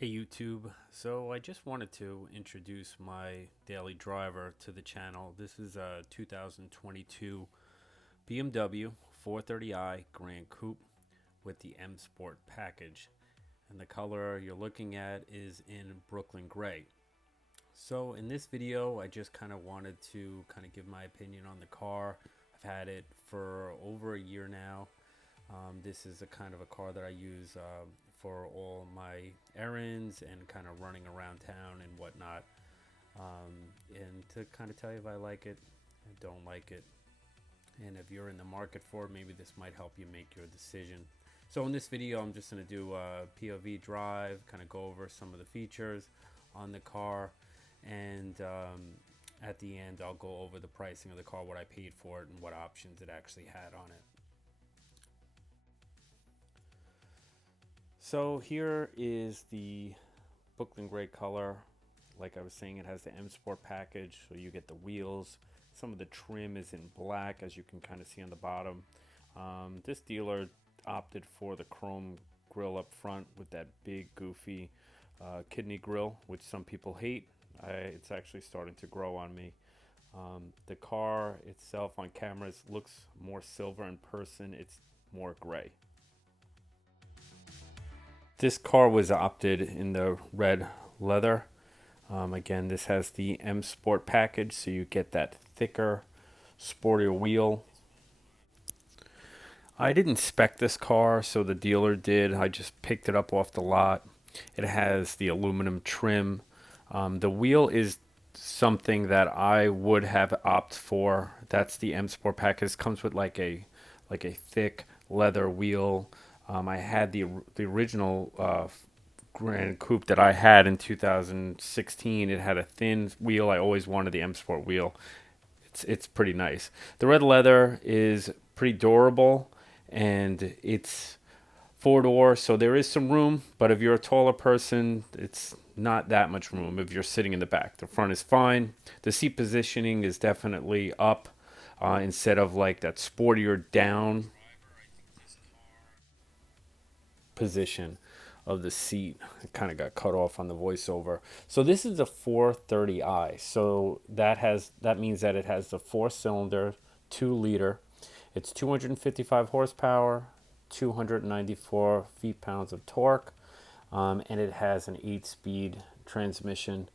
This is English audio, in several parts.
Hey YouTube, so I just wanted to introduce my daily driver to the channel. This is a 2022 BMW 430i Gran Coupe with the M Sport package. And the color you're looking at is in Brooklyn Gray. So in this video, I just kind of wanted to give my opinion on the car. I've had it for over a year now. This is a kind of a car that I use for all my errands and kind of running around town and whatnot. And to kind of tell you if I like it, I don't like it, and if you're in the market for it, maybe this might help you make your decision. So in this video, I'm just going to do a POV drive, kind of go over some of the features on the car, and at the end, I'll go over the pricing of the car, what I paid for it, and what options it actually had on it. So here is the Brooklyn Gray color. Like I was saying, it has the M Sport package, so you get the wheels. Some of the trim is in black, as you can kind of see on the bottom. This dealer opted for the chrome grille up front with that big goofy kidney grille, which some people hate. It's actually starting to grow on me. The car itself on cameras looks more silver. In person, it's more gray. This car was opted in the red leather. Again, this has the M Sport package, so you get that thicker, sportier wheel. I didn't spec this car, so the dealer did. I just picked it up off the lot. It has the aluminum trim. The wheel is something that I would have opted for. That's the M Sport package. It comes with like a thick leather wheel. I had the original Gran Coupe that I had in 2016. It had a thin wheel. I always wanted the M Sport wheel. It's pretty nice. The red leather is pretty durable, and it's four-door, so there is some room. But if you're a taller person, it's not that much room if you're sitting in the back. The front is fine. The seat positioning is definitely up instead of like that sportier down position of the seat. It kind of got cut off on the voiceover. So this is a 430i. So that means that it has the 4-cylinder, 2-liter. It's 255 horsepower, 294 feet-pounds of torque, and it has an 8-speed transmission.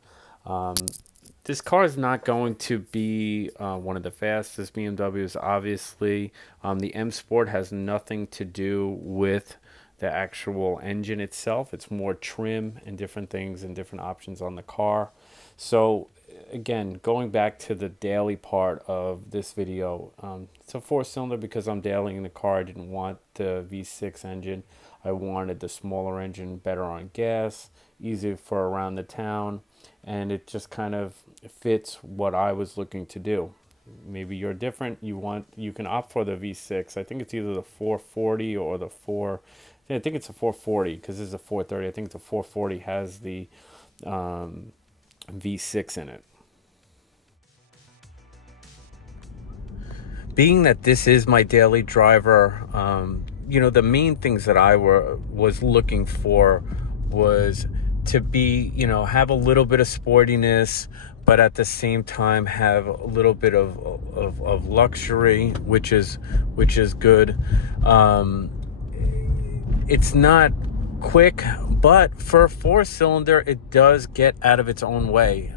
This car is not going to be one of the fastest BMWs, obviously. The M Sport has nothing to do with the actual engine itself. It's more trim and different things and different options on the car. So again, going back to the daily part of this video, it's a 4-cylinder because I'm dailying the car. I didn't want the V6 engine. I wanted the smaller engine, better on gas, easier for around the town, and it just kind of fits what I was looking to do. Maybe you're different. You can opt for the V6. I think it's either the 440 or the 4. I think it's a 440 because this is a 430. I think the 440 has the V6 in it. Being that this is my daily driver, the main things that I was looking for was to be, have a little bit of sportiness, but at the same time have a little bit of luxury, which is good. It's not quick, but for a 4-cylinder, it does get out of its own way.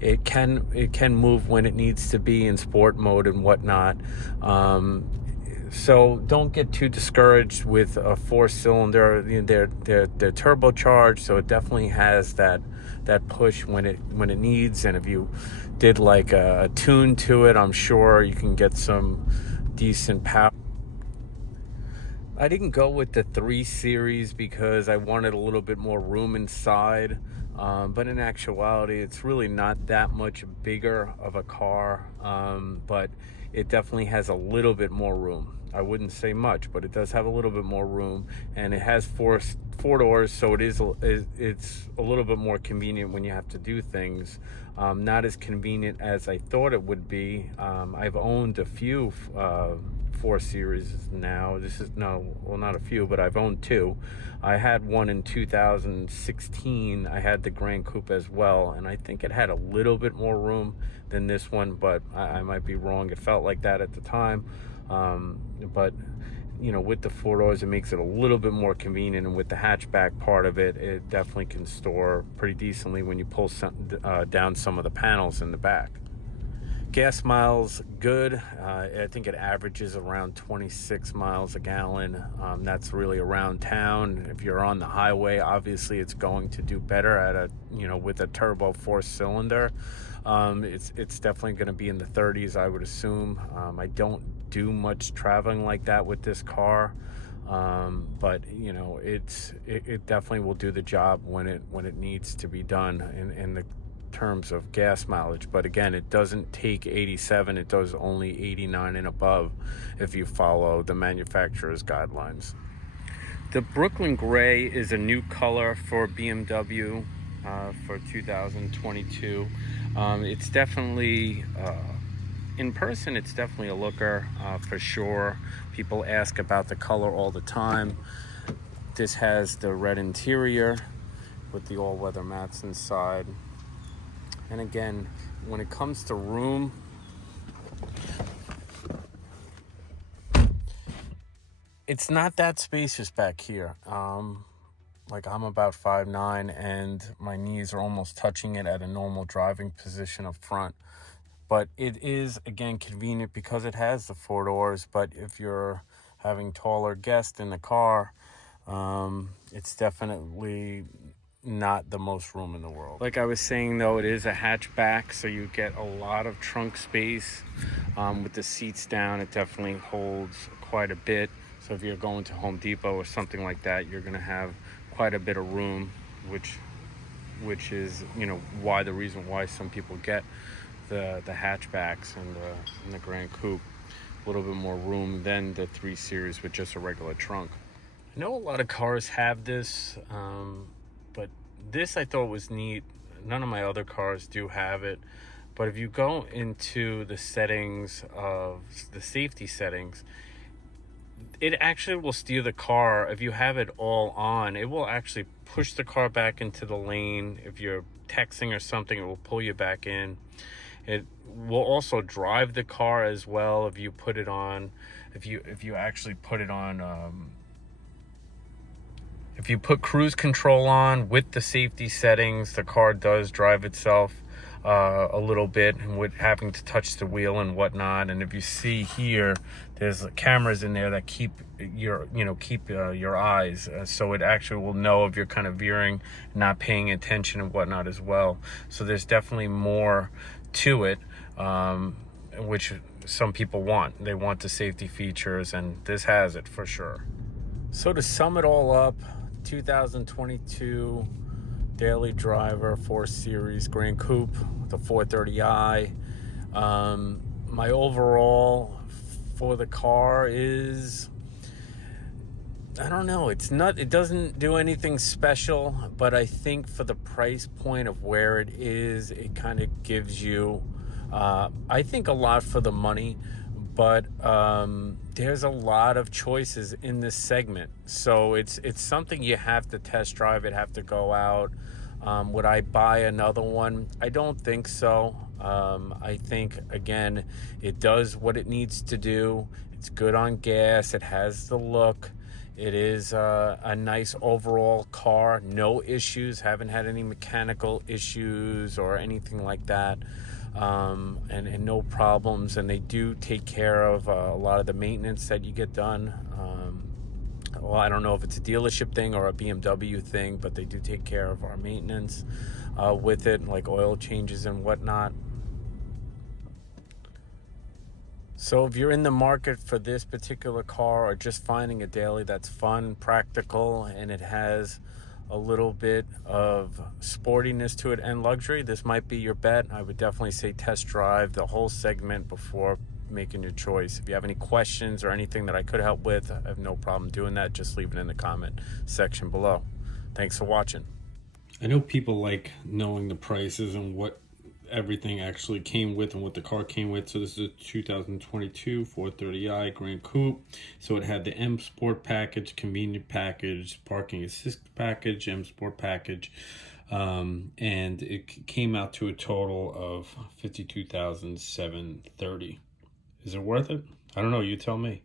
It can move when it needs to be in sport mode and whatnot. So don't get too discouraged with a 4-cylinder. They're turbocharged, so it definitely has that push when it needs. And if you did like a tune to it, I'm sure you can get some decent power. I didn't go with the 3 Series because I wanted a little bit more room inside, but in actuality, it's really not that much bigger of a car, but it definitely has a little bit more room. I wouldn't say much, but it does have a little bit more room, and it has four doors, so it's a little bit more convenient when you have to do things. Not as convenient as I thought it would be. I've owned a few 4 Series now. This is, no, well, not a few, but I've owned 2. I had one in 2016. I had the Gran Coupe as well, and I think it had a little bit more room than this one, but I might be wrong. It felt like that at the time. But you know, with the 4 doors, it makes it a little bit more convenient, and with the hatchback part of it, it definitely can store pretty decently when you pull down some of the panels in the back. Gas miles, good. I think it averages around 26 miles a gallon. That's really around town. If you're on the highway, obviously it's going to do better at a, you know, with a turbo 4-cylinder. It's definitely going to be in the 30s, I would assume. I don't do much traveling like that with this car, but you know, it definitely will do the job when it needs to be done in the terms of gas mileage. But again, it doesn't take 87, it does only 89 and above if you follow the manufacturer's guidelines. The Brooklyn Gray is a new color for BMW for 2022. It's definitely in person, it's definitely a looker for sure. People ask about the color all the time. This has the red interior with the all-weather mats inside. And again, when it comes to room, it's not that spacious back here. Like, I'm about 5'9", and my knees are almost touching it at a normal driving position up front. But it is, again, convenient because it has the 4 doors. But if you're having taller guests in the car, it's definitely not the most room in the world. Like I was saying, though, it is a hatchback, so you get a lot of trunk space. With the seats down, it definitely holds quite a bit. So if you're going to Home Depot or something like that, you're going to have quite a bit of room, which is, you know, the reason why some people get the hatchbacks and the Gran Coupe. A little bit more room than the 3 Series with just a regular trunk. I know a lot of cars have this, but this I thought was neat. None of my other cars do have it, but if you go into the settings of the safety settings, it actually will steer the car. If you have it all on, it will actually push the car back into the lane. If you're texting or something, it will pull you back in. It will also drive the car as well if you put it on. If you actually put it on, if you put cruise control on with the safety settings, the car does drive itself a little bit, and with having to touch the wheel and whatnot. And if you see here, there's cameras in there that keep your eyes, so it actually will know if you're kind of veering, not paying attention and whatnot as well. So there's definitely more to it, which some people want. They want the safety features, and this has it for sure. So to sum it all up, 2022 daily driver 4 Series Gran Coupe, the 430i. My overall for the car is, I don't know, it doesn't do anything special, but I think for the price point of where it is, it kind of gives you, I think, a lot for the money. But there's a lot of choices in this segment, so it's something you have to test drive. It have to go out. Would I buy another one? I don't think so. I think, again, it does what it needs to do. It's good on gas. It has the look. It is a nice overall car. No issues. Haven't had any mechanical issues or anything like that. And no problems. And they do take care of a lot of the maintenance that you get done. Well, I don't know if it's a dealership thing or a BMW thing, but they do take care of our maintenance with it, like oil changes and whatnot. So if you're in the market for this particular car, or just finding a daily that's fun, practical, and it has a little bit of sportiness to it and luxury, this might be your bet. I would definitely say test drive the whole segment before making your choice. If you have any questions or anything that I could help with, I have no problem doing that. Just leave it in the comment section below. Thanks for watching. I know people like knowing the prices and what everything actually came with and what the car came with. So this is a 2022 430i Gran Coupe. So it had the M Sport package, convenient package, parking assist package, M Sport package, and it came out to a total of $52,730. Is it worth it? I don't know. You tell me.